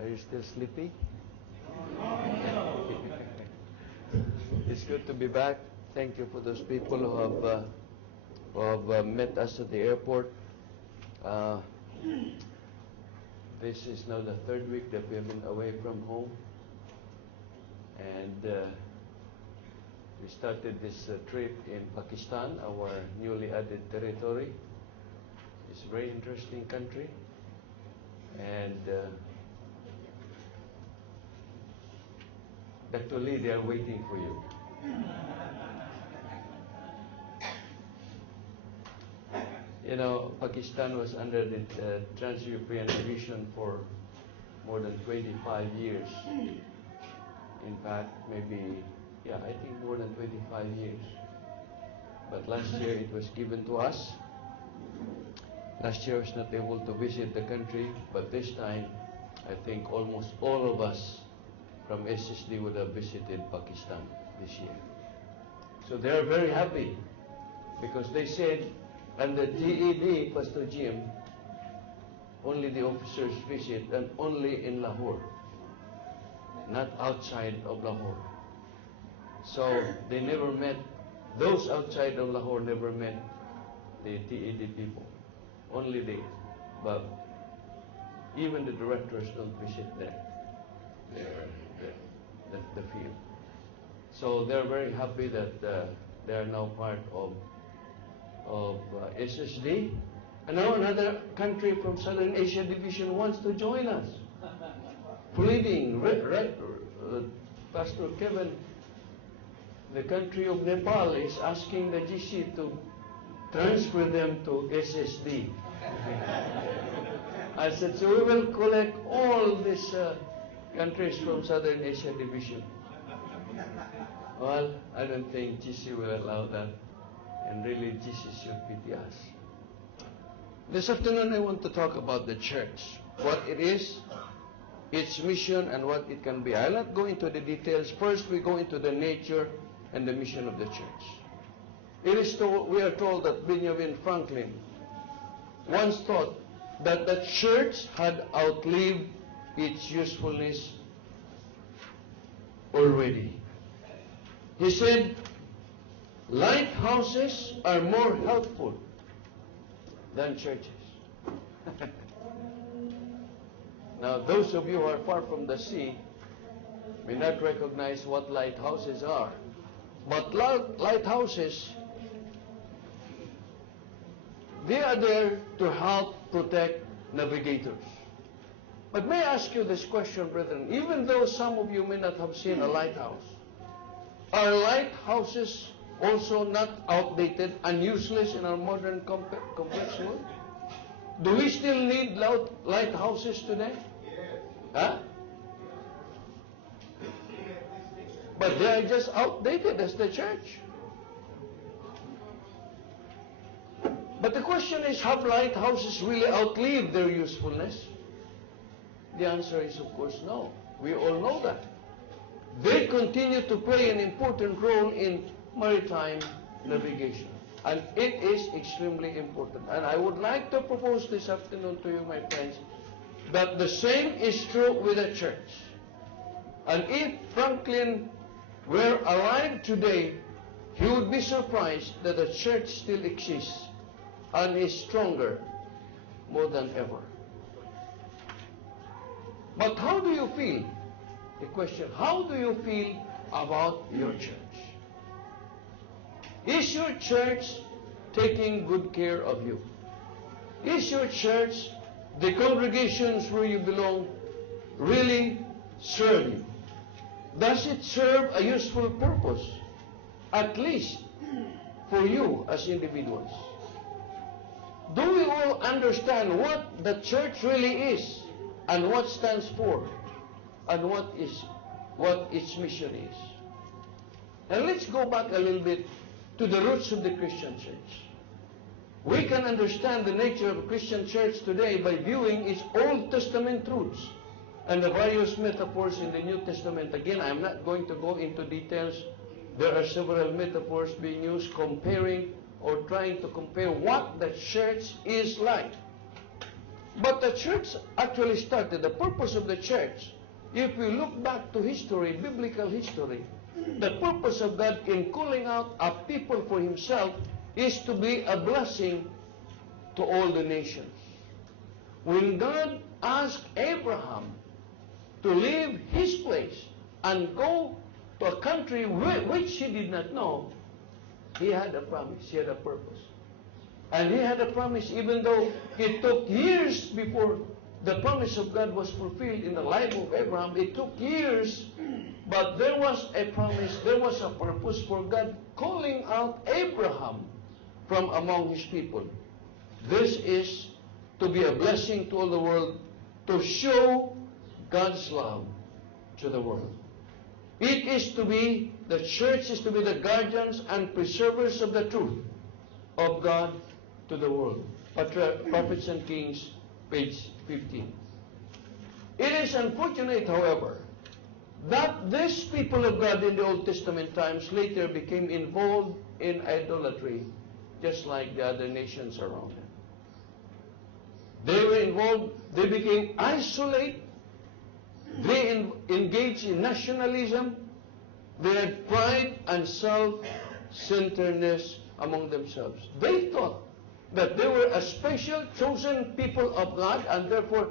Are you still sleepy? It's good to be back. Thank you for those people who have met us at the airport. This is now the third week that we have been away from home. And we started this trip in Pakistan, our newly added territory. It's a very interesting country. And Dr. Lee, they are waiting for you. You know, Pakistan was under the Trans-European Division for more than 25 years. In fact, maybe, I think more than 25 years. But last year it was given to us. Last year I was not able to visit the country, but this time I think almost all of us from SSD would have visited Pakistan this year. So they are very happy because they said under TED, Pastor Jim, only the officers visit and only in Lahore, not outside of Lahore. So they never met, those outside of Lahore never met the TED people, only they. But even the directors don't visit there, the field. So they're very happy that they are now part of SSD. And now another country from Southern Asia Division wants to join us. Pleading, Pastor Kevin, the country of Nepal is asking the GC to transfer them to SSD. I said, so we will collect all these countries from Southern Asia Division. Well, I don't think GC will allow that. And really, GC should pity us. This afternoon, I want to talk about the church. What it is, its mission, and what it can be. I'll not go into the details. First, we go into the nature and the mission of the church. It is told, we are told that Benjamin Franklin once thought that the church had outlived its usefulness already. He said, lighthouses are more helpful than churches. Now, those of you who are far from the sea may not recognize what lighthouses are. But lighthouses, they are there to help protect navigators. But may I ask you this question, brethren? Even though some of you may not have seen a lighthouse, are lighthouses also not outdated and useless in our modern complex world? Do we still need lighthouses today? Huh? But they are just outdated as the church. But the question is, have lighthouses really outlived their usefulness? The answer is, of course, no. We all know that. They continue to play an important role in maritime navigation. And it is extremely important. And I would like to propose this afternoon to you, my friends, that the same is true with the church. And if Franklin were alive today, he would be surprised that the church still exists and is stronger more than ever. But how do you feel? The question, how do you feel about your church? Is your church taking good care of you? Is your church, the congregations where you belong, really serve you? Does it serve a useful purpose, at least for you as individuals? Do we all understand what the church really is and what stands for and what its mission is? And let's go back a little bit to the roots of the Christian church. We can understand the nature of a Christian church today by viewing its Old Testament truths and the various metaphors in the New Testament. Again, I'm not going to go into details. There are several metaphors being used comparing or trying to compare what the church is like. But the church actually started, the purpose of the church, if we look back to history, biblical history, the purpose of God in calling out a people for himself is to be a blessing to all the nations. When God asked Abraham to leave his place and go to a country which he did not know, he had a promise, he had a purpose. And he had a promise even though it took years before the promise of God was fulfilled in the life of Abraham. It took years, but there was a promise, there was a purpose for God calling out Abraham from among his people. This is to be a blessing to all the world, to show God's love to the world. It is to be, the church is to be the guardians and preservers of the truth of God to the world. Prophets and Kings, page 15. It is unfortunate, however, that these people of God in the Old Testament times later became involved in idolatry, just like the other nations around them. They were involved, they became isolated, they engaged in nationalism, they had pride and self-centeredness among themselves. They thought that they were a special chosen people of God, and therefore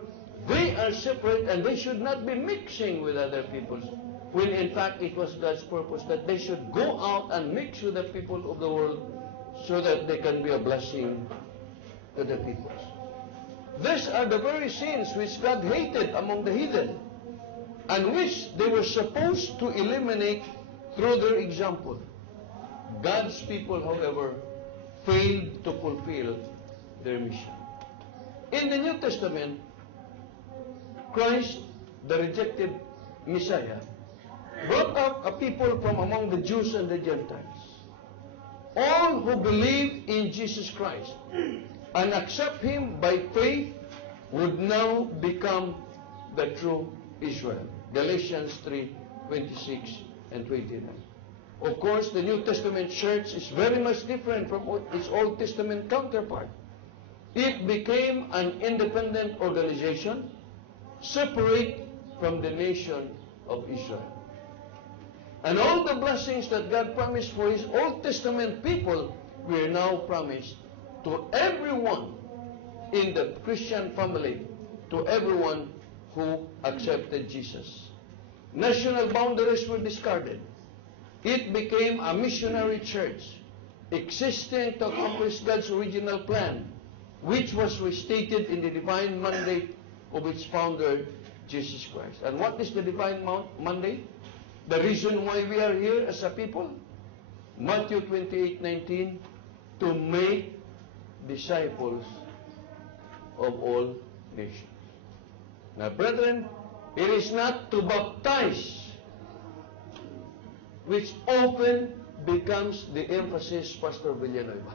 they are separate and they should not be mixing with other peoples, when in fact it was God's purpose that they should go out and mix with the people of the world so that they can be a blessing to the peoples. These are the very sins which God hated among the heathen, and which they were supposed to eliminate through their example. God's people, however, failed to fulfill their mission. In the New Testament, Christ, the rejected Messiah, brought up a people from among the Jews and the Gentiles. All who believe in Jesus Christ and accept him by faith would now become the true Israel. Galatians 3:26 and 29. Of course, the New Testament church is very much different from its Old Testament counterpart. It became an independent organization, separate from the nation of Israel. And all the blessings that God promised for his Old Testament people were now promised to everyone in the Christian family, to everyone who accepted Jesus. National boundaries were discarded. It became a missionary church, existing to accomplish God's original plan, which was restated in the divine mandate of its founder, Jesus Christ. And what is the divine mandate? The reason why we are here as a people? Matthew 28:19, to make disciples of all nations. Now, brethren, it is not to baptize, which often becomes the emphasis, Pastor Villanueva.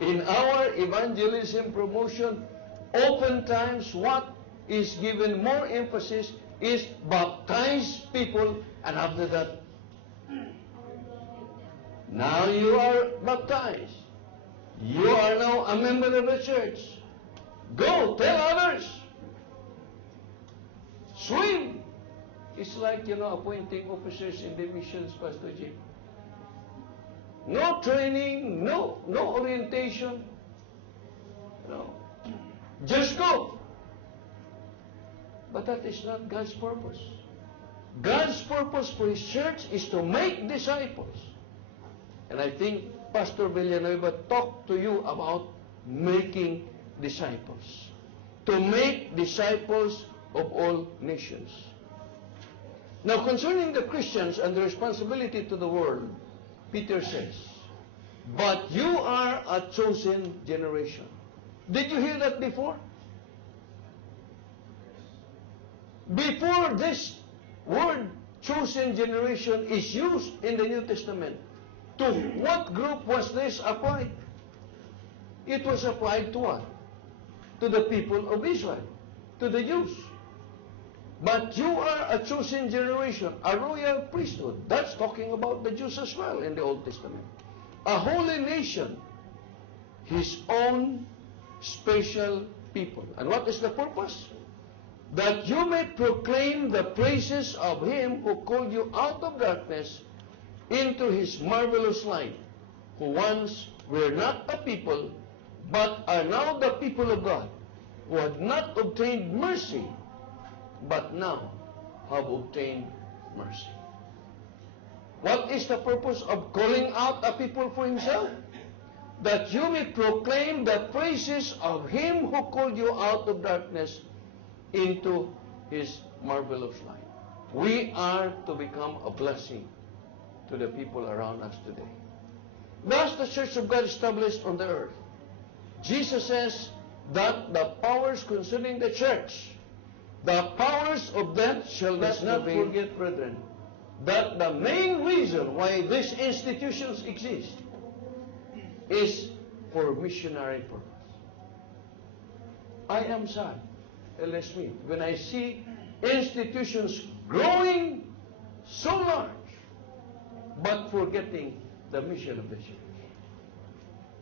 In our evangelism promotion, oftentimes what is given more emphasis is baptize people, and after that, now you are baptized. You are now a member of the church. Go, tell others. Swim. It's like, appointing officers in the missions, Pastor Jim. No training, no orientation. No. Just go. But that is not God's purpose. God's purpose for his church is to make disciples. And I think Pastor Villanueva talked to you about making disciples. To make disciples of all nations. Now, concerning the Christians and the responsibility to the world, Peter says, but you are a chosen generation. Did you hear that before? Before this word chosen generation is used in the New Testament, to what group was this applied? It was applied to what? To the people of Israel, to the Jews. But you are a chosen generation, a royal priesthood. That's talking about the Jews as well in the Old Testament. A holy nation, his own special people. And what is the purpose? That you may proclaim the praises of Him who called you out of darkness into His marvelous light, who once were not a people, but are now the people of God, who had not obtained mercy, but now have obtained mercy. What is the purpose of calling out a people for Himself? That you may proclaim the praises of Him who called you out of darkness into His marvelous light. We are to become a blessing to the people around us today. Thus the Church of God established on the earth. Jesus says that the powers concerning the church, the powers of death shall not forget, brethren, that the main reason why these institutions exist is for missionary purpose. I am sad, Elder Smith, when I see institutions growing so large, but forgetting the mission of the church.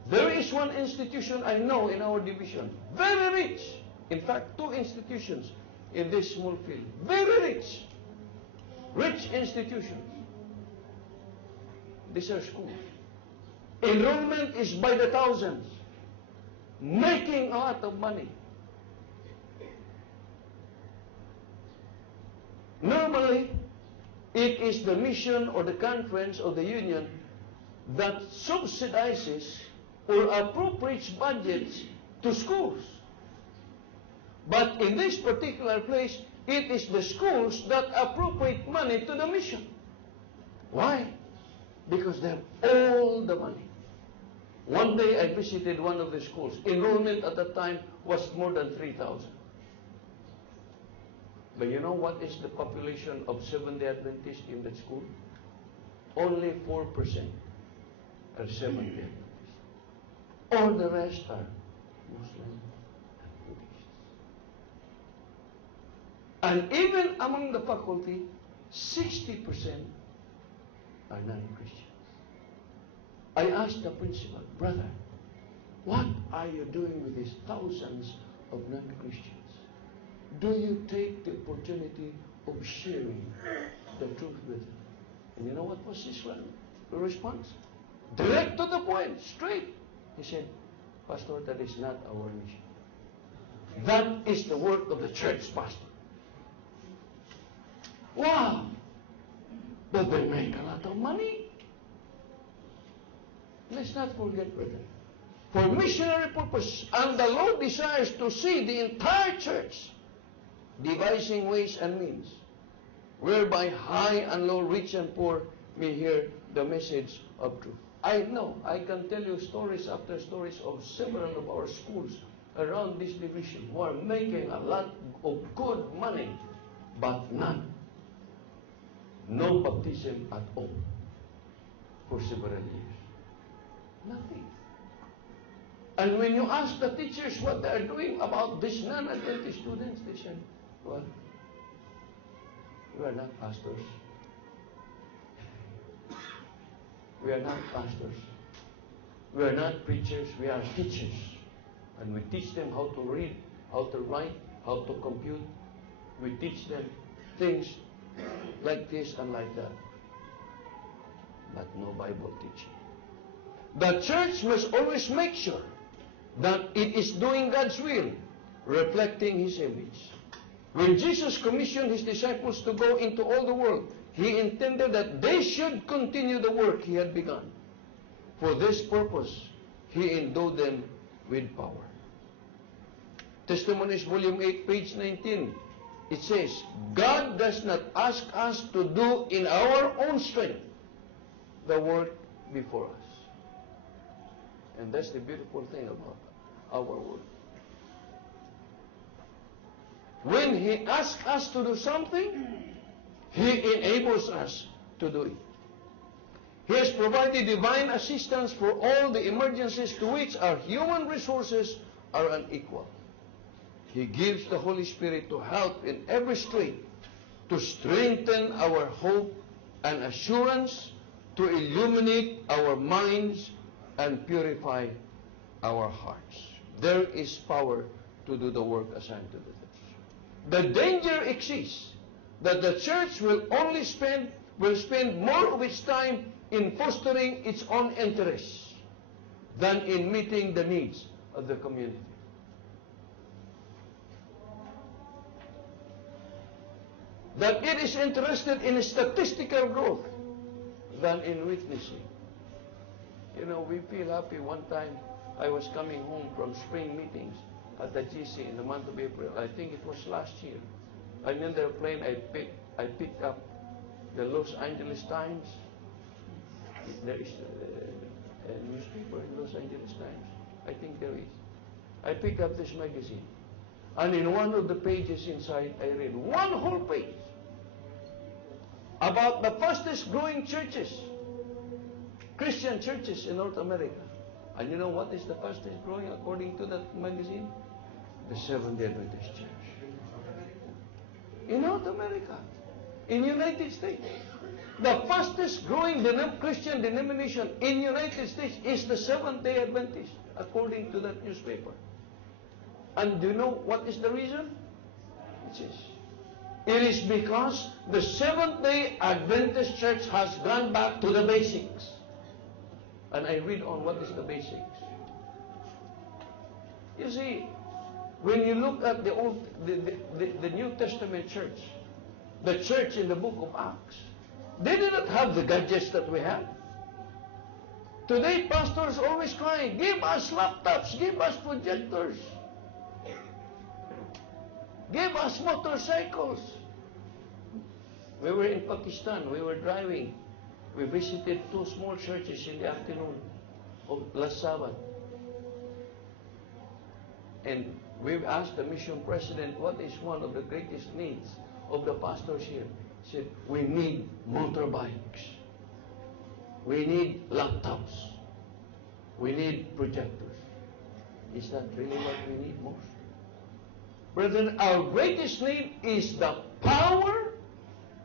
There is one institution I know in our division, very rich. In fact, 2 institutions in this small field, very rich. Rich institutions. These are schools. Enrollment is by the thousands, making a lot of money. Normally, it is the mission or the conference or the union that subsidizes or appropriates budgets to schools. But in this particular place, it is the schools that appropriate money to the mission. Why? Because they have all the money. One day I visited one of the schools. Enrollment at that time was more than 3,000. But you know what is the population of Seventh-day Adventists in that school? Only 4% are Seventh-day Adventists. All the rest are Muslim Buddhists. And even among the faculty, 60% are non-Christians. I asked the principal, brother, what are you doing with these thousands of non-Christians? Do you take the opportunity of sharing the truth with them? And you know what was his response? Direct to the point, straight. He said, Pastor, that is not our mission. That is the work of the church, Pastor. Wow! But they make a lot of money. Let's not forget, brethren, for missionary purpose, and the Lord desires to see the entire church devising ways and means whereby high and low, rich and poor may hear the message of truth. I know, I can tell you stories after stories of several of our schools around this division who are making a lot of good money, but none. No baptism at all for several years. Nothing. And when you ask the teachers what they are doing about these non-Adventist students, they said, well, we are not pastors. We are not pastors. We are not preachers. We are teachers. And we teach them how to read, how to write, how to compute. We teach them things like this and like that. But no Bible teaching. The church must always make sure that it is doing God's will, reflecting His image. When Jesus commissioned His disciples to go into all the world, He intended that they should continue the work He had begun. For this purpose, He endowed them with power. Testimonies, Volume 8, page 19. It says, God does not ask us to do in our own strength the work before us. And that's the beautiful thing about our work. When He asks us to do something, He enables us to do it. He has provided divine assistance for all the emergencies to which our human resources are unequal. He gives the Holy Spirit to help in every strait, to strengthen our hope and assurance, to illuminate our minds and purify our hearts. There is power to do the work assigned to the church. The danger exists that the church will spend more of its time in fostering its own interests than in meeting the needs of the community. That it is interested in statistical growth than in witnessing. You know, we feel happy. One time I was coming home from spring meetings at the GC in the month of April. I think it was last year. And in the plane I picked up the Los Angeles Times. There is a newspaper in Los Angeles Times. I think there is. I picked up this magazine. And in one of the pages inside, I read one whole page about the fastest growing churches, Christian churches in North America. And you know what is the fastest growing according to that magazine? The Seventh-day Adventist Church. In North America, in United States, the fastest growing Christian denomination in United States is the Seventh-day Adventist, according to that newspaper. And do you know what is the reason? It is because the Seventh-day Adventist Church has gone back to the basics. And I read on what is the basics. You see, when you look at the New Testament church, the church in the book of Acts, they did not have the gadgets that we have. Today, pastors always cry, give us laptops, give us projectors, give us motorcycles. We were in Pakistan, we were driving. We visited 2 small churches in the afternoon of last Sabbath. And we asked the mission president, what is one of the greatest needs of the pastors here? He said, we need motorbikes. We need laptops. We need projectors. Is that really what we need most? Brethren, our greatest need is the power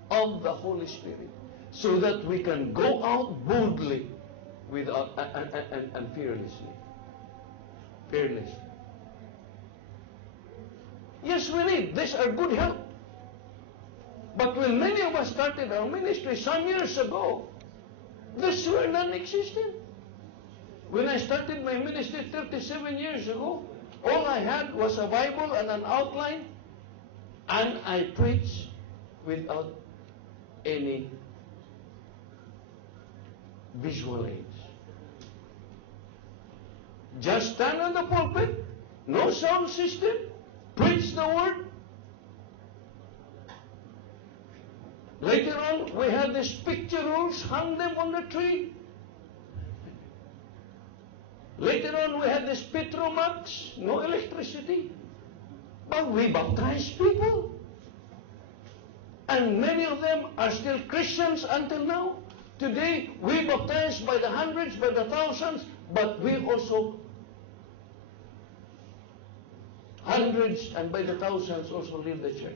of the Holy Spirit, so that we can go out boldly without and fearlessly. Fearlessly. Yes, we need. These are good help. But when many of us started our ministry some years ago, these were non-existent. When I started my ministry 37 years ago, all I had was a Bible and an outline, and I preached without any visual aids. Just stand on the pulpit, no sound system, preach the word. Later on, we had these picture rules, hung them on the tree. Later on, we had this Petromax, no electricity. But we baptized people. And many of them are still Christians until now. Today, we baptize by the hundreds, by the thousands, but we also, hundreds and by the thousands also leave the church.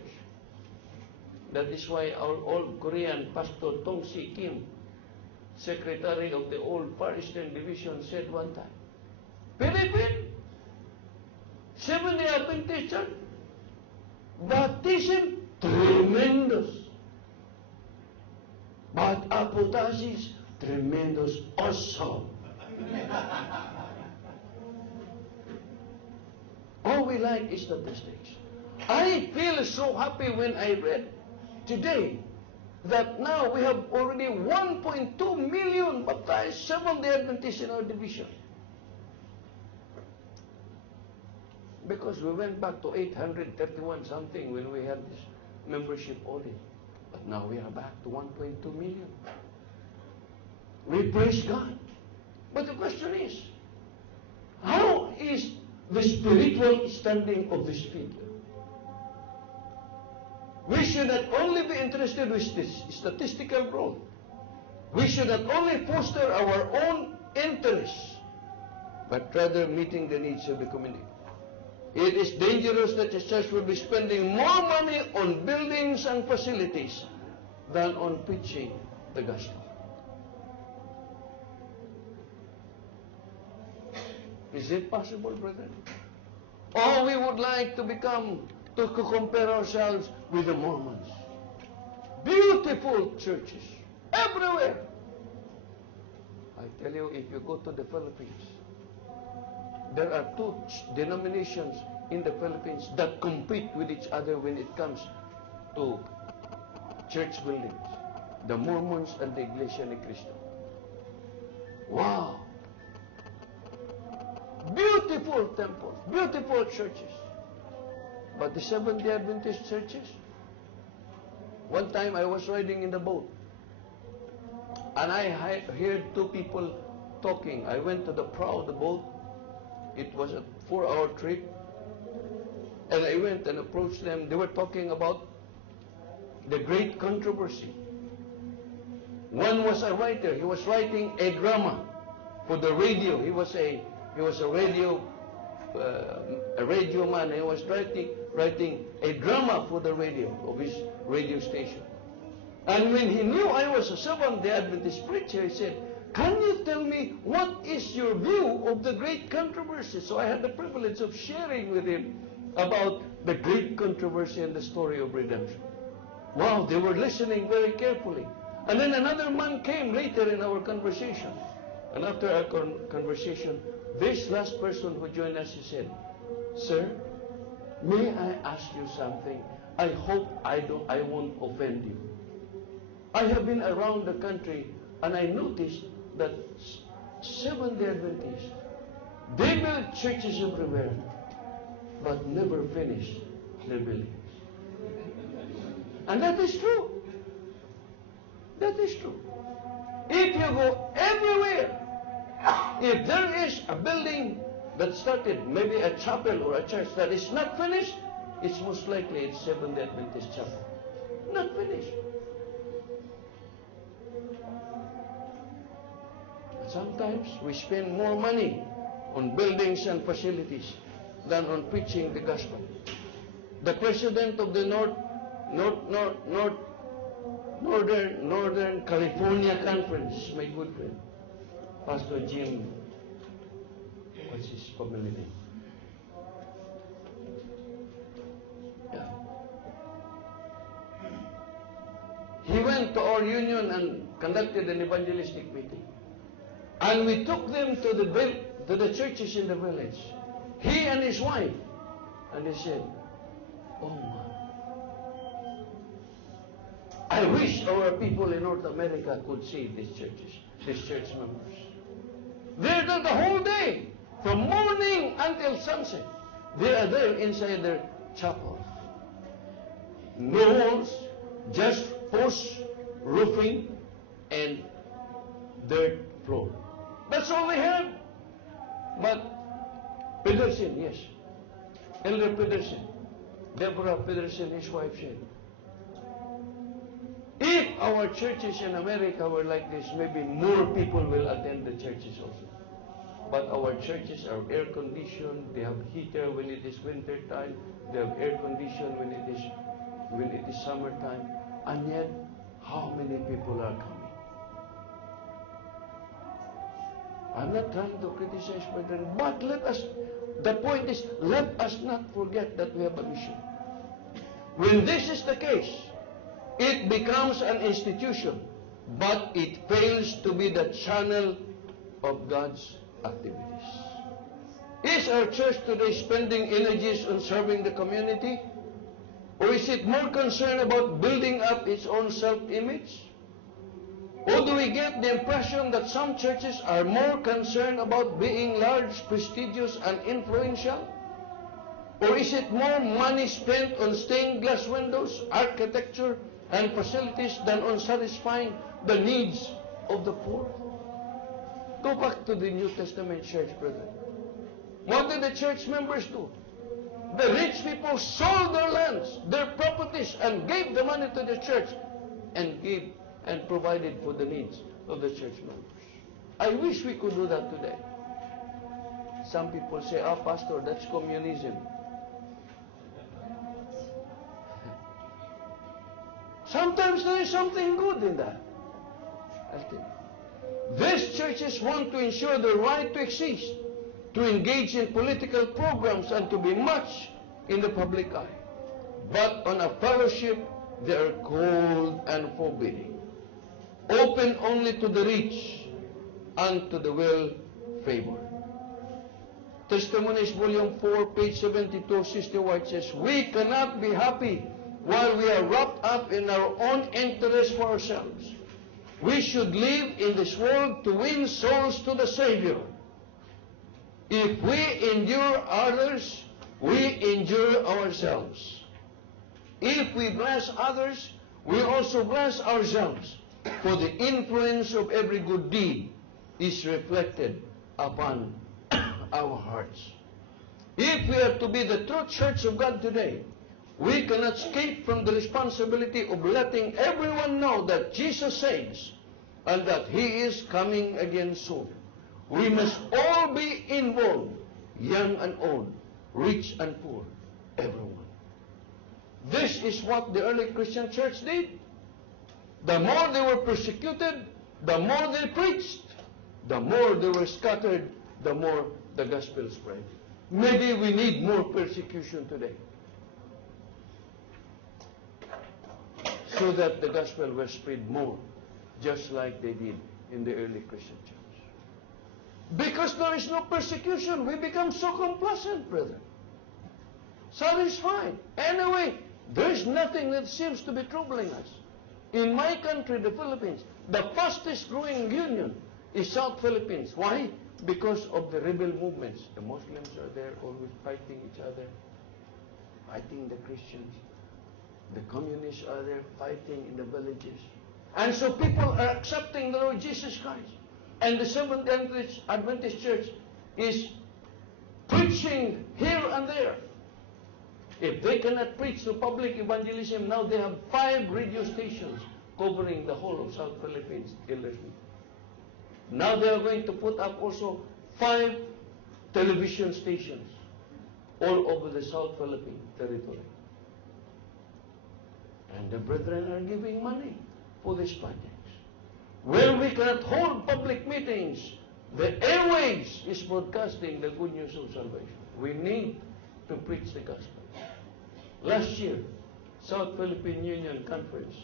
That is why our old Korean Pastor Tong Si Kim, secretary of the old Far Eastern Division, said one time, Philippine, Seventh-day Adventist Church, baptism, tremendous. But apostasis, tremendous also. All we like is statistics. I feel so happy when I read today that now we have already 1.2 million baptized Seventh-day Adventists in our division. Because we went back to 831 something when we had this membership audit. But now we are back to 1.2 million. We praise God. But the question is, how is the spiritual standing of this people? We should not only be interested with this statistical growth. We should not only foster our own interests, but rather meeting the needs of the community. It is dangerous that the church will be spending more money on buildings and facilities than on preaching the gospel. Is it possible, brethren? Oh, we would like to compare ourselves with the Mormons. Beautiful churches everywhere. I tell you, if you go to the Philippines, there are two denominations in the Philippines that compete with each other when it comes to church buildings. The Mormons and the Iglesia Ni Cristo. Wow! Beautiful temples, beautiful churches. But the Seventh-day Adventist churches, one time I was riding in the boat, and I heard two people talking. I went to the prow of the boat. It was a 4-hour trip. And I went and approached them. They were talking about the great controversy. One was a writer. He was writing a drama for the radio. He was a radio man. He was writing a drama for the radio of his radio station. And when he knew I was a Seventh-day Adventist preacher, he said, "Can you tell me what is your view of the great controversy?" So I had the privilege of sharing with him about the great controversy and the story of redemption. Wow, they were listening very carefully. And then another man came later in our conversation. And after our conversation, this last person who joined us, he said, "Sir, may I ask you something? I hope I won't offend you. I have been around the country and I noticed that Seventh-day Adventists, they build churches everywhere, but never finish their buildings." And that is true. That is true. If you go everywhere, if there is a building that started, maybe a chapel or a church that is not finished, it's most likely it's Seventh-day Adventist chapel. Not finished. Sometimes we spend more money on buildings and facilities than on preaching the gospel. The president of the Northern California Conference, my good friend, Pastor Jim, what's his family name? Yeah. He went to our union and conducted an evangelistic meeting. And we took them to the churches in the village. He and his wife. And he said, "Oh my, I wish our people in North America could see these churches, these church members. They're there the whole day, from morning until sunset. They are there inside their chapels. No walls, just posts, roofing, and dirt floor. That's all they have." But Pedersen, yes, Elder Pedersen, Deborah Pedersen, his wife said, "If our churches in America were like this, maybe more people will attend the churches also. But our churches are air conditioned. They have heater when it is winter time. They have air conditioned when it is summertime. And yet, how many people are coming?" I'm not trying to criticize, brethren, but the point is, let us not forget that we have a mission. When this is the case, it becomes an institution, but it fails to be the channel of God's activities. Is our church today spending energies on serving the community? Or is it more concerned about building up its own self-image? Or do we get the impression that some churches are more concerned about being large, prestigious, and influential? Or is it more money spent on stained glass windows, architecture, and facilities than on satisfying the needs of the poor? Go back to the New Testament church, brethren. What did the church members do? The rich people sold their lands, their properties, and gave the money to the church and provided for the needs of the church members. I wish we could do that today. Some people say, "Pastor, that's communism." Sometimes there is something good in that. I think these churches want to ensure the right to exist, to engage in political programs and to be much in the public eye. But on a fellowship, they are cold and forbidding, open only to the rich and to the well-favored. Testimonies, Volume 4, page 72, Sister White says, we cannot be happy while we are wrapped up in our own interest for ourselves. We should live in this world to win souls to the Savior. If we endure others, we endure ourselves. If we bless others, we also bless ourselves, for the influence of every good deed is reflected upon our hearts. If we are to be the true church of God today, we cannot escape from the responsibility of letting everyone know that Jesus saves and that He is coming again soon. We must all be involved, young and old, rich and poor, everyone. This is what the early Christian church did. The more they were persecuted, the more they preached. The more they were scattered, the more the gospel spread. Maybe we need more persecution today, so that the gospel will spread more, just like they did in the early Christian church. Because there is no persecution, we become so complacent, brethren. Satisfied. Anyway, there is nothing that seems to be troubling us. In my country, the Philippines, the fastest growing union is South Philippines. Why? Because of the rebel movements. The Muslims are there always fighting each other, fighting the Christians. The communists are there fighting in the villages. And so people are accepting the Lord Jesus Christ. And the Seventh-day Adventist Church is preaching here and there. If they cannot preach to public evangelism, now they have 5 radio stations covering the whole of South Philippines. Now they are going to put up also 5 television stations all over the South Philippine territory. And the brethren are giving money for these projects. Where we cannot hold public meetings, the airwaves is broadcasting the good news of salvation. We need to preach the gospel. Last year, South Philippine Union Conference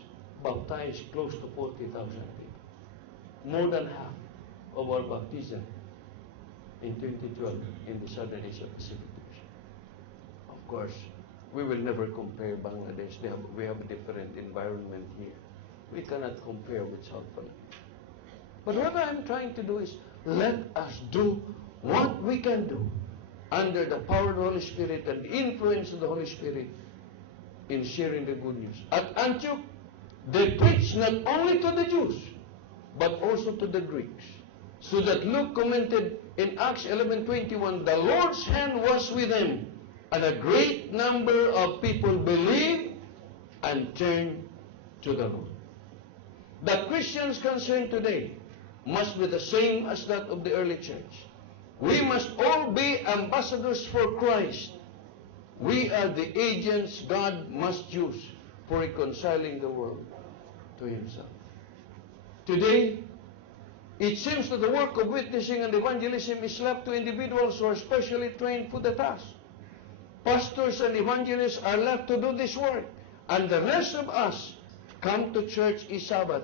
baptized close to 40,000 people. More than half of our baptism in 2012 in the Southern Asia Pacific region. Of course, we will never compare Bangladesh. We have a different environment here. We cannot compare with South Philippines. But what I'm trying to do is, let us do what we can do under the power of the Holy Spirit and the influence of the Holy Spirit in sharing the good news. At Antioch, they preached not only to the Jews, but also to the Greeks. So that Luke commented in Acts 11:21, the Lord's hand was with them, and a great number of people believed and turned to the Lord. The Christians concerned today must be the same as that of the early church. We must all be ambassadors for Christ. We are the agents God must use for reconciling the world to Himself. Today, it seems that the work of witnessing and evangelism is left to individuals who are specially trained for the task. Pastors and evangelists are left to do this work, and the rest of us come to church each Sabbath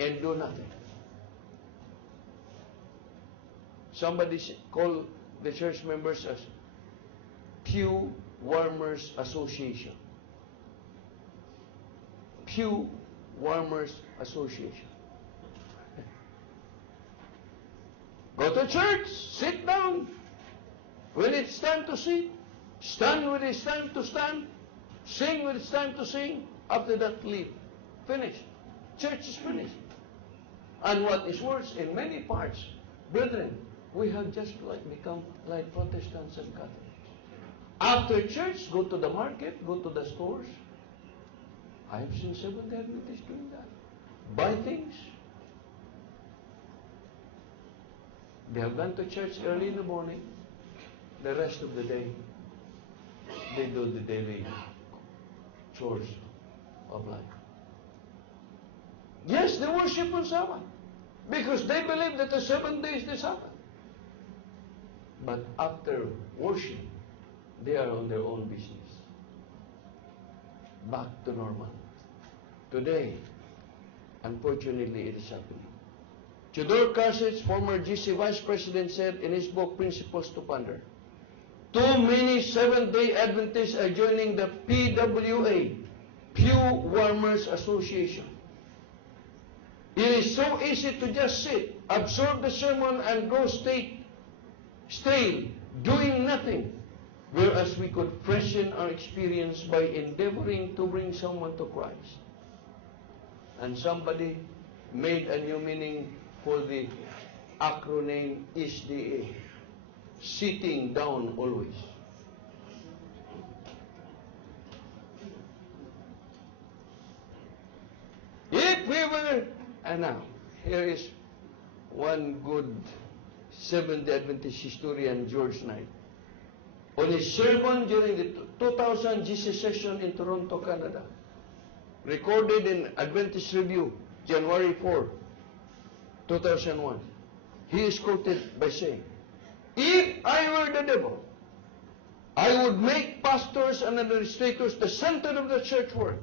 and do nothing. Somebody called the church members as Pew Warmers Association. Pew Warmers Association. Go to church, sit down. When it's time to sit, stand when it's time to stand, sing when it's time to sing. After that, leave. Finished. Church is finished. And what is worse, in many parts, brethren, we have just become like Protestants and Catholics. After church, go to the market, go to the stores. I've seen Seventh-day Adventists doing that. Buy things. They have gone to church early in the morning. The rest of the day, they do the daily chores of life. Yes, they worship on Sabbath because they believe that the 7th day is the Sabbath. But after worship, they are on their own business. Back to normal. Today, unfortunately, it is happening. Tudor Carset's former GC Vice President said in his book, Principles to Ponder, too many Seventh-day Adventists are joining the PWA, Pew Warmers Association. It is so easy to just sit, absorb the sermon, and go stale, doing nothing. Whereas we could freshen our experience by endeavoring to bring someone to Christ. And somebody made a new meaning for the acronym SDA. Sitting down always. If we were, and now, here is one good Seventh-day Adventist historian, George Knight. On his sermon during the 2000 GC session in Toronto, Canada, recorded in Adventist Review, January 4, 2001, he is quoted by saying, if I were the devil, I would make pastors and administrators the center of the church work.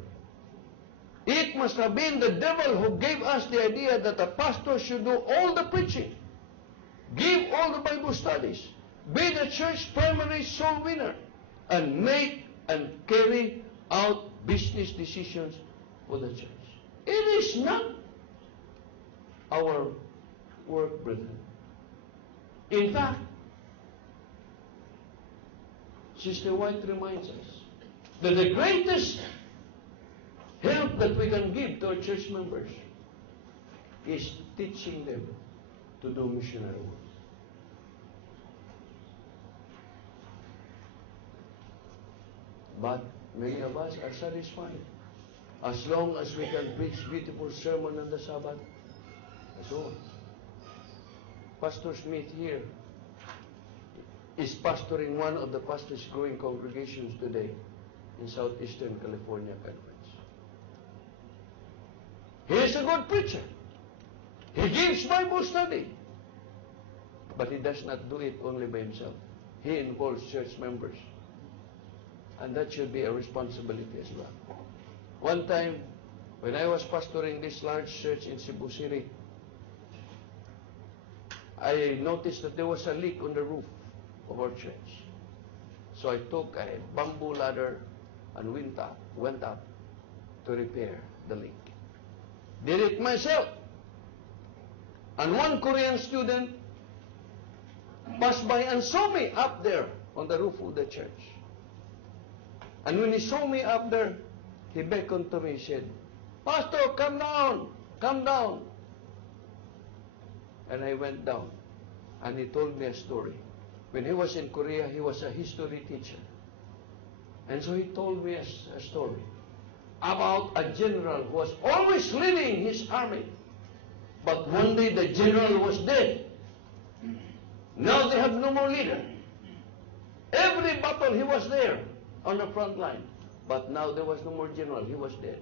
It must have been the devil who gave us the idea that a pastor should do all the preaching, give all the Bible studies, be the church's primary soul winner, and make and carry out business decisions for the church. It is not our work, brethren. In fact, Sister White reminds us that the greatest help that we can give to our church members is teaching them to do missionary work. But many of us are satisfied as long as we can preach beautiful sermon on the Sabbath. That's all. Pastor Smith here is pastoring one of the fastest growing congregations today in southeastern California conference. He is a good preacher. He gives Bible study. But he does not do it only by himself. He involves church members. And that should be a responsibility as well. One time, when I was pastoring this large church in Cebu City, I noticed that there was a leak on the roof of our church. So I took a bamboo ladder and went up to repair the leak. Did it myself. And one Korean student passed by and saw me up there on the roof of the church. And when he saw me up there, he beckoned to me and said, Pastor, come down, come down. And I went down. And he told me a story. When he was in Korea, he was a history teacher. And so he told me a story about a general who was always leading his army. But one day the general was dead. Now they have no more leader. Every battle he was there on the front line. But now there was no more general. He was dead.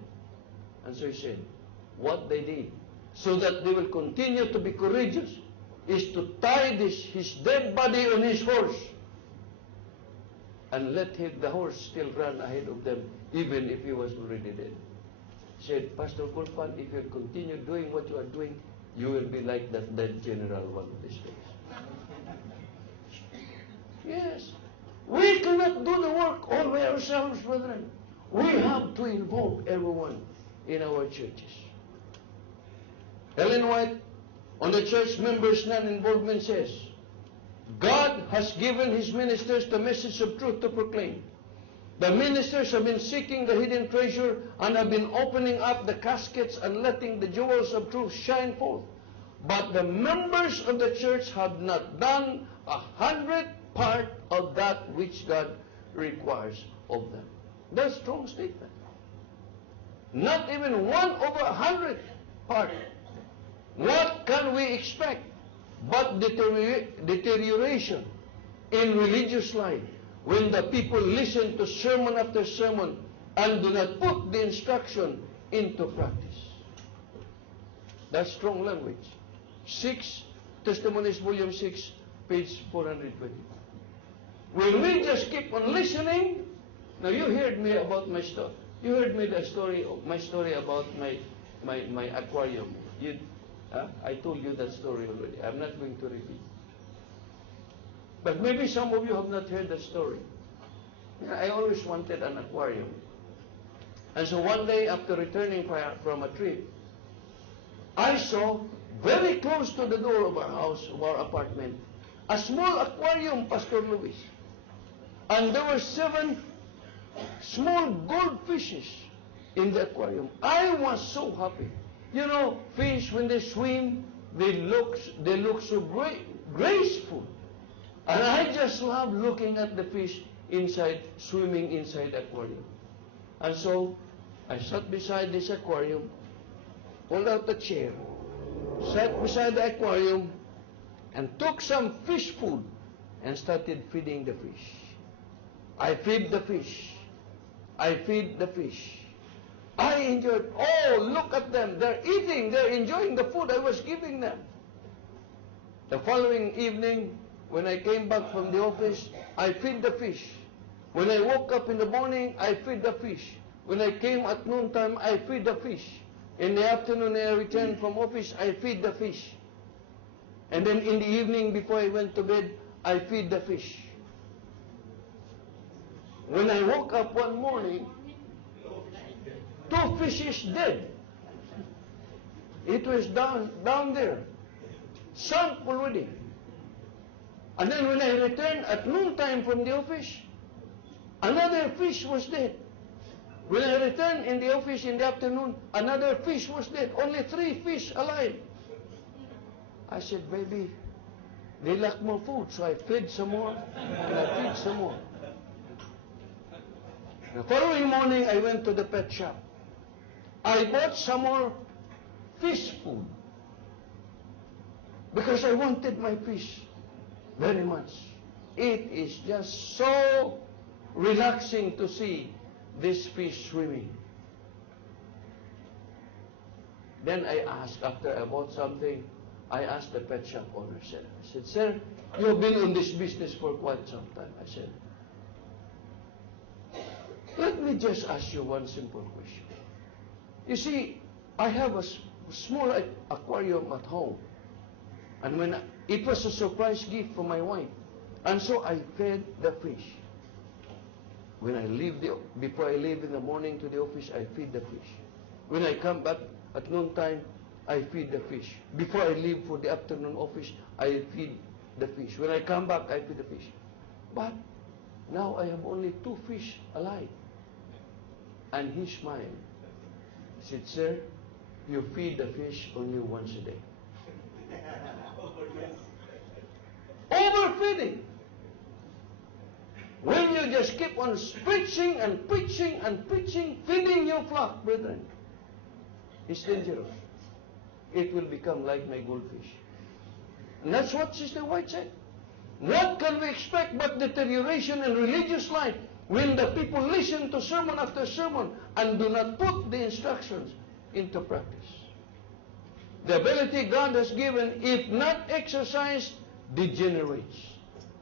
And so he said, what they did, so that they will continue to be courageous, is to tie his dead body on his horse and let the horse still run ahead of them, even if he was already dead. He said, Pastor Gulfan, if you continue doing what you are doing, you will be like that dead general one of these days. Yes. We cannot do the work all by ourselves, brethren. We have to involve everyone in our churches. Ellen White, on the church members' non-involvement, says, God has given His ministers the message of truth to proclaim. The ministers have been seeking the hidden treasure and have been opening up the caskets and letting the jewels of truth shine forth. But the members of the church have not done 100 part of that which God requires of them. That's a strong statement. Not even 1/100 part. What can we expect but deterioration in religious life when the people listen to sermon after sermon and do not put the instruction into practice? That's strong language. 6 Testimonies, Volume 6, page 425. Will we just keep on listening? Now you heard me about my story. You heard me my story about my aquarium. I told you that story already. I'm not going to repeat. But maybe some of you have not heard that story. I always wanted an aquarium. And so one day after returning from a trip, I saw very close to the door of our house, of our apartment, a small aquarium, Pastor Luis. And there were 7 small goldfishes in the aquarium. I was so happy. You know, fish, when they swim, they look so graceful. And I just love looking at the fish swimming inside the aquarium. And so, I sat beside this aquarium, pulled out the chair, sat beside the aquarium, and took some fish food and started feeding the fish. I feed the fish. I feed the fish. I enjoyed, look at them. They're eating, they're enjoying the food I was giving them. The following evening, when I came back from the office, I feed the fish. When I woke up in the morning, I feed the fish. When I came at noontime, I feed the fish. In the afternoon, when I returned from office, I feed the fish. And then in the evening, before I went to bed, I feed the fish. When I woke up one morning, 2 fishes dead. It was down there, sunk already. And then when I returned at noontime from the office, another fish was dead. When I returned in the office in the afternoon, another fish was dead. Only 3 fish alive. I said, baby, they lack more food. So I fed some more, and I feed some more. The following morning, I went to the pet shop. I bought some more fish food because I wanted my fish very much. It is just so relaxing to see this fish swimming. Then I asked, after I bought something, I asked the pet shop owner, I said, sir, you have been in this business for quite some time. I said, let me just ask you one simple question. You see, I have a small aquarium at home. And it was a surprise gift for my wife. And so I fed the fish. Before I leave in the morning to the office, I feed the fish. When I come back at noontime, I feed the fish. Before I leave for the afternoon office, I feed the fish. When I come back, I feed the fish. But now I have only 2 fish alive. And he smiled. He said, sir, you feed the fish only once a day. Overfeeding. When you just keep on preaching and preaching and preaching, feeding your flock, brethren, it's dangerous. It will become like my goldfish. And that's what Sister White said. What can we expect but deterioration in religious life when the people listen to sermon after sermon and do not put the instructions into practice? The ability God has given, if not exercised, degenerates.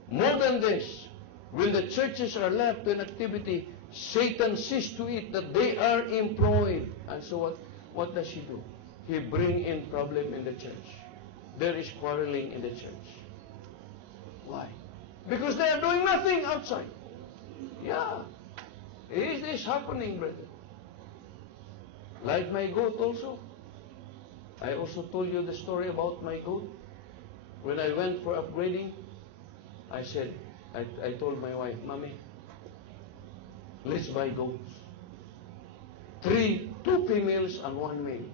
More than this, when the churches are left to inactivity, Satan sees to it that they are employed. And so what does he do? He brings in problem in the church. There is quarreling in the church. Why? Because they are doing nothing outside. Yeah. Is this happening, brother? Like my goat also. I also told you the story about my goat. When I went for upgrading, I said, I told my wife, Mommy, let's buy goats. 2 females and 1 male.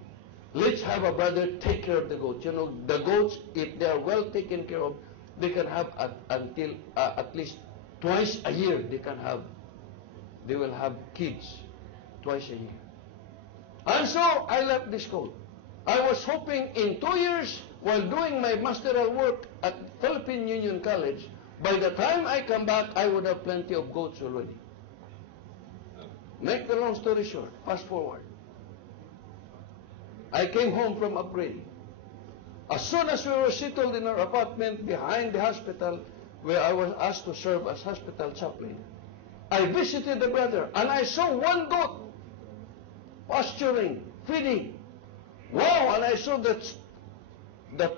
Let's have a brother take care of the goats. You know, the goats, if they are well taken care of, they can have until at least twice a year. They will have kids twice a year. And so I left this goat. I was hoping in 2 years, while doing my masteral work at Philippine Union College, by the time I come back, I would have plenty of goats already. Make the long story short, fast forward. I came home from upgrading. As soon as we were settled in our apartment behind the hospital, where I was asked to serve as hospital chaplain. I visited the brother, and I saw one goat pasturing, feeding. Wow! And I saw that the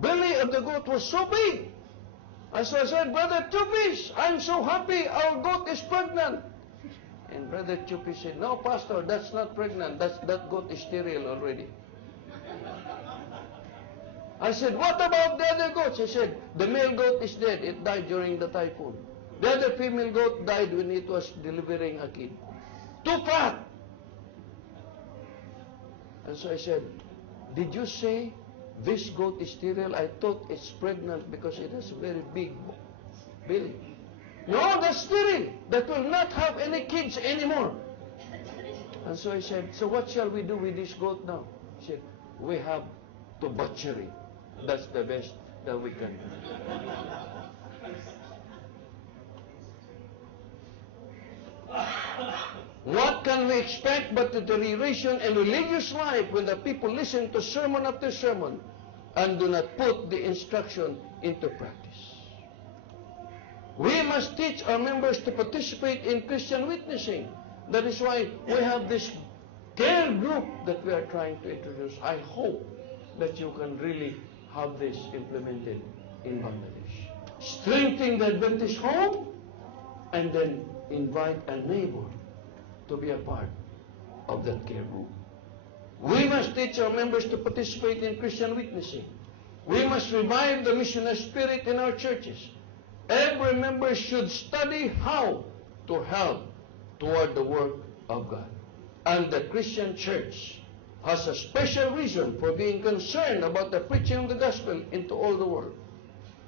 belly of the goat was so big. And so I said, Brother Chupis, I'm so happy our goat is pregnant. And Brother Chupis said, no, Pastor, that's not pregnant. That goat is sterile already. I said, what about the other goats? He said, the male goat is dead. It died during the typhoon. The other female goat died when it was delivering a kid. Too fat. And so I said, did you say this goat is sterile? I thought it's pregnant because it has a very big belly. No, that's sterile. That will not have any kids anymore. And so I said, so what shall we do with this goat now? He said, we have to butcher it. That's the best that we can do. What can we expect but the deterioration in religious life when the people listen to sermon after sermon and do not put the instruction into practice? We must teach our members to participate in Christian witnessing. That is why we have this care group that we are trying to introduce. I hope that you can really have this implemented in Bangladesh. Strengthen the Adventist home and then invite a neighbor to be a part of that care group. We must teach our members to participate in Christian witnessing. We must revive the missionary spirit in our churches. Every member should study how to help toward the work of God. And the Christian church has a special reason for being concerned about the preaching of the gospel into all the world.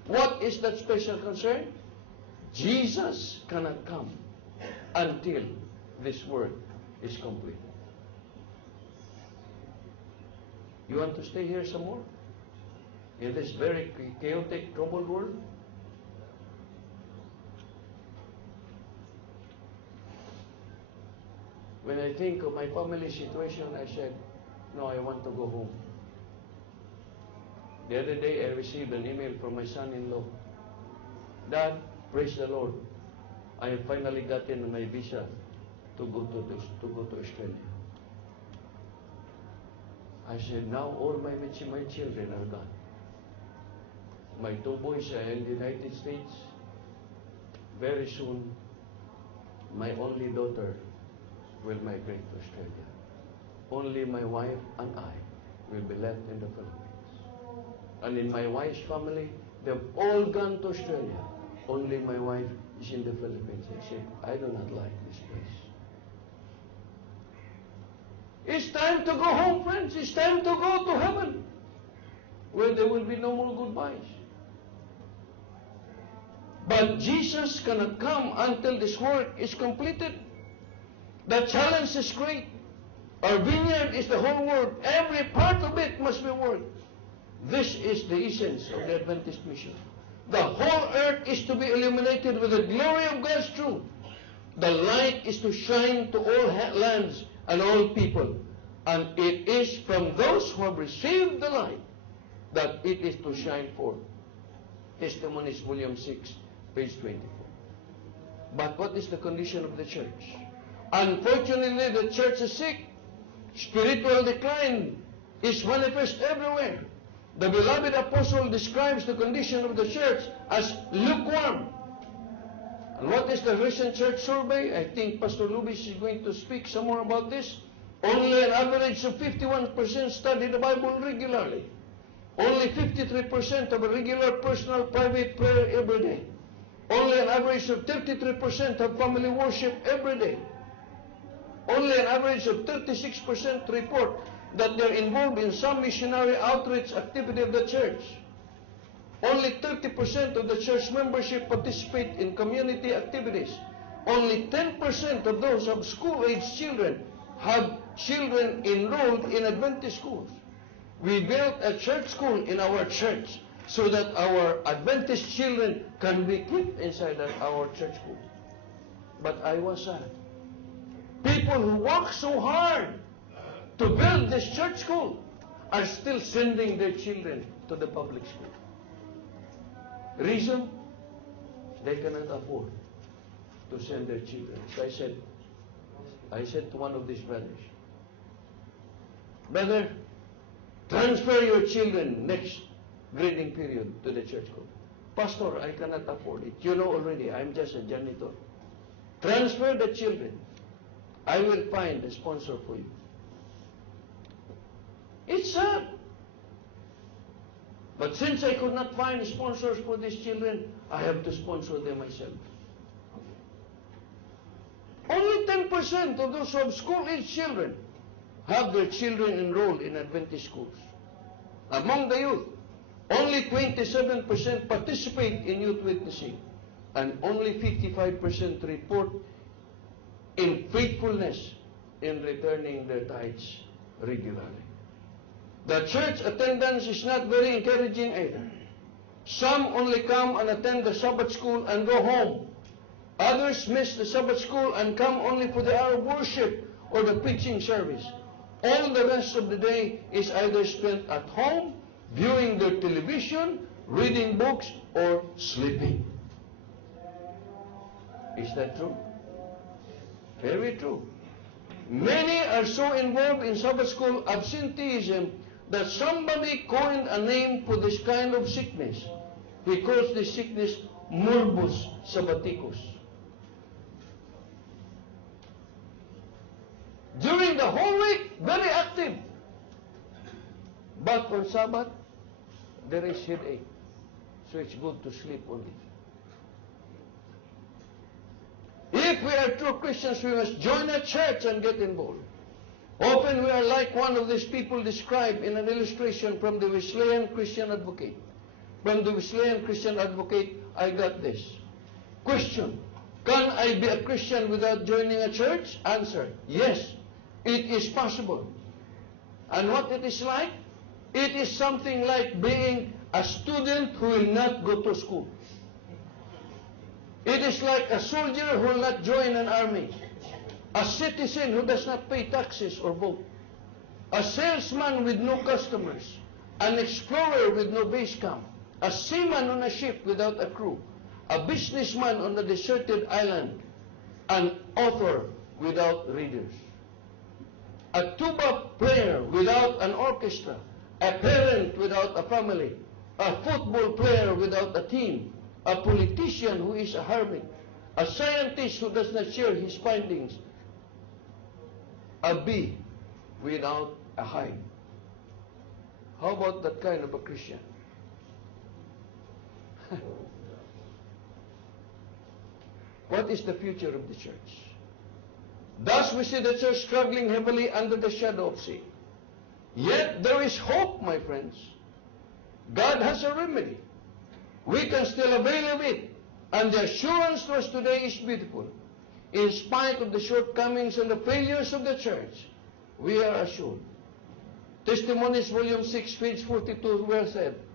What is that special concern? Jesus cannot come until this work is complete. You want to stay here some more? In this very chaotic, troubled world? When I think of my family situation, I said, no, I want to go home. The other day, I received an email from my son-in-law. Dad, praise the Lord. I have finally gotten my visa to go to Australia. I said, now all my children are gone. My two boys are in the United States. Very soon, my only daughter will migrate to Australia. Only my wife and I will be left in the Philippines. And in my wife's family, they've all gone to Australia. Only my wife is in the Philippines. I said, I do not like this place. It's time to go home, friends. It's time to go to heaven, where there will be no more goodbyes. But Jesus cannot come until this work is completed. The challenge is great. Our vineyard is the whole world. Every part of it must be worked. This is the essence of the Adventist mission. The whole earth is to be illuminated with the glory of God's truth. The light is to shine to all lands and all people. And it is from those who have received the light that it is to shine forth. Testimonies, volume 6, page 24. But what is the condition of the church? Unfortunately, the church is sick. Spiritual decline is manifest everywhere. The beloved apostle describes the condition of the church as lukewarm. And what is the recent church survey? I think Pastor Lubis is going to speak some more about this. Only an average of 51% study the Bible regularly. Only 53% of a regular personal private prayer every day. Only an average of 33% have family worship every day. Only an average of 36% report that they're involved in some missionary outreach activity of the church. Only 30% of the church membership participate in community activities. Only 10% of those of school-age children have children enrolled in Adventist schools. We built a church school in our church so that our Adventist children can be kept inside our church school. But I was sad. People who work so hard to build this church school are still sending their children to the public school. Reason? they cannot afford to send their children. So I said to one of these brothers, brother, transfer your children next grading period to the church school. Pastor, I cannot afford it. You know already, I'm just a janitor. Transfer the children. I will find a sponsor for you. It's sad. But since I could not find sponsors for these children, I have to sponsor them myself. Only 10% of those who have school-age children have their children enrolled in Adventist schools. Among the youth, only 27% participate in youth witnessing, and only 55% report in faithfulness in returning their tithes regularly. The church attendance is not very encouraging either. Some only come and attend the Sabbath school and go home. Others miss the Sabbath school and come only for the hour of worship or the preaching service. All the rest of the day is either spent at home, viewing their television, reading books, or sleeping. Is that true? Very true. Many are so involved in Sabbath school absenteeism that somebody coined a name for this kind of sickness. He calls this sickness morbus sabbaticus. During the whole week, very active. But on Sabbath, there is headache. So it's good to sleep only. If we are true Christians, we must join a church and get involved. Often we are like one of these people described in an illustration from the Wesleyan Christian Advocate. From the Wesleyan Christian Advocate, I got this. Question: can I be a Christian without joining a church? Answer: yes, it is possible. And what it is like? It is something like being a student who will not go to school. It is like a soldier who will not join an army, a citizen who does not pay taxes or vote, a salesman with no customers, an explorer with no base camp, a seaman on a ship without a crew, a businessman on a deserted island, an author without readers, a tuba player without an orchestra, a parent without a family, a football player without a team, a politician who is a hermit, a scientist who does not share his findings, a bee without a hive. How about that kind of a Christian? What is the future of the church? Thus we see the church struggling heavily under the shadow of sin. Yet there is hope, my friends. God has a remedy. We can still avail of it. And the assurance to us today is beautiful. In spite of the shortcomings and the failures of the church, we are assured. Testimonies, volume 6, page 42,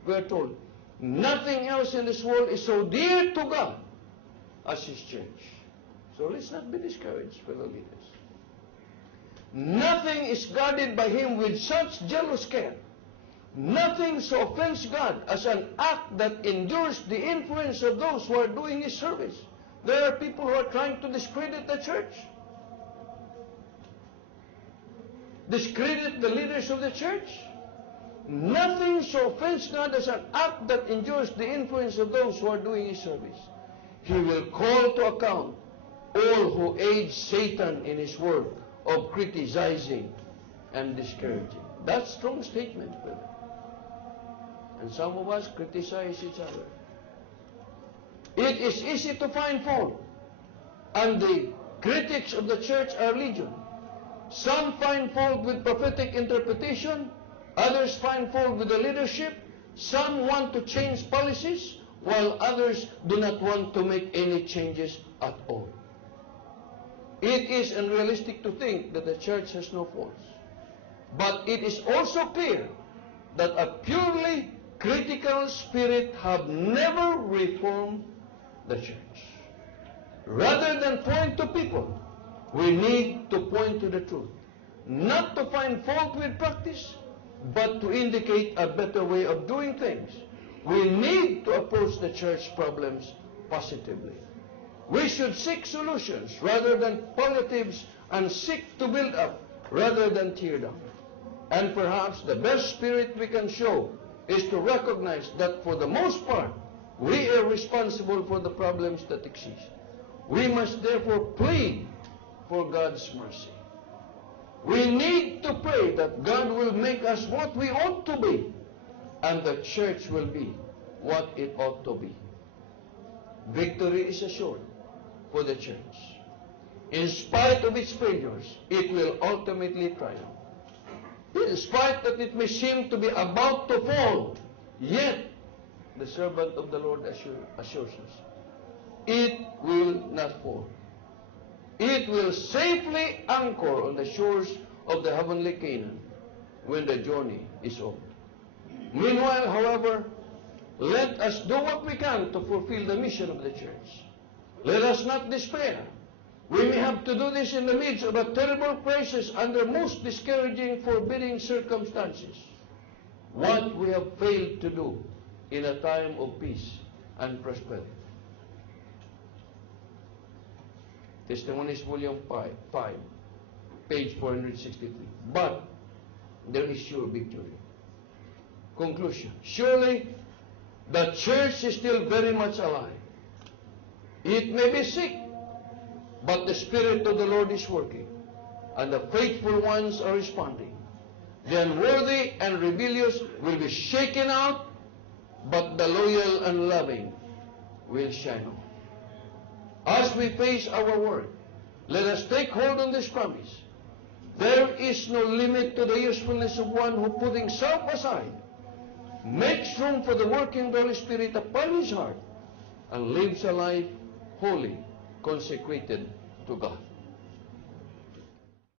we are told, nothing else in this world is so dear to God as His church. So let's not be discouraged, fellow leaders. Nothing is guarded by Him with such jealous care. Nothing so offends God as an act that endures the influence of those who are doing His service. There are people who are trying to discredit the church, discredit the leaders of the church. Nothing so offends God as an act that endures the influence of those who are doing His service. He will call to account all who aid Satan in his work of criticizing and discouraging. That's a strong statement, brother. And some of us criticize each other. It is easy to find fault, and the critics of the church are legion. Some find fault with prophetic interpretation, others find fault with the leadership, some want to change policies, while others do not want to make any changes at all. It is unrealistic to think that the church has no faults. But it is also clear that a purely critical spirit have never reformed the church. Rather than point to people, we need to point to the truth. Not to find fault with practice, but to indicate a better way of doing things. We need to approach the church problems positively. We should seek solutions rather than palliatives and seek to build up rather than tear down. And perhaps the best spirit we can show is to recognize that for the most part, we are responsible for the problems that exist. We must therefore plead for God's mercy. We need to pray that God will make us what we ought to be, and the church will be what it ought to be. Victory is assured for the church. In spite of its failures, it will ultimately triumph. In spite that it may seem to be about to fall, yet the servant of the Lord assures us, it will not fall. It will safely anchor on the shores of the heavenly Canaan when the journey is over. Meanwhile, however, let us do what we can to fulfill the mission of the church. Let us not despair. We may have to do this in the midst of a terrible crisis under most discouraging, forbidding circumstances. What we have failed to do in a time of peace and prosperity. Testimonies, Volume 5, page 463. But there is sure victory. Conclusion. Surely the church is still very much alive. It may be sick, but the Spirit of the Lord is working, and the faithful ones are responding. The unworthy and rebellious will be shaken out, but the loyal and loving will shine on. As we face our work, let us take hold on this promise. There is no limit to the usefulness of one who, putting self aside, makes room for the working of the Holy Spirit upon his heart and lives a life holy, consecrated to God.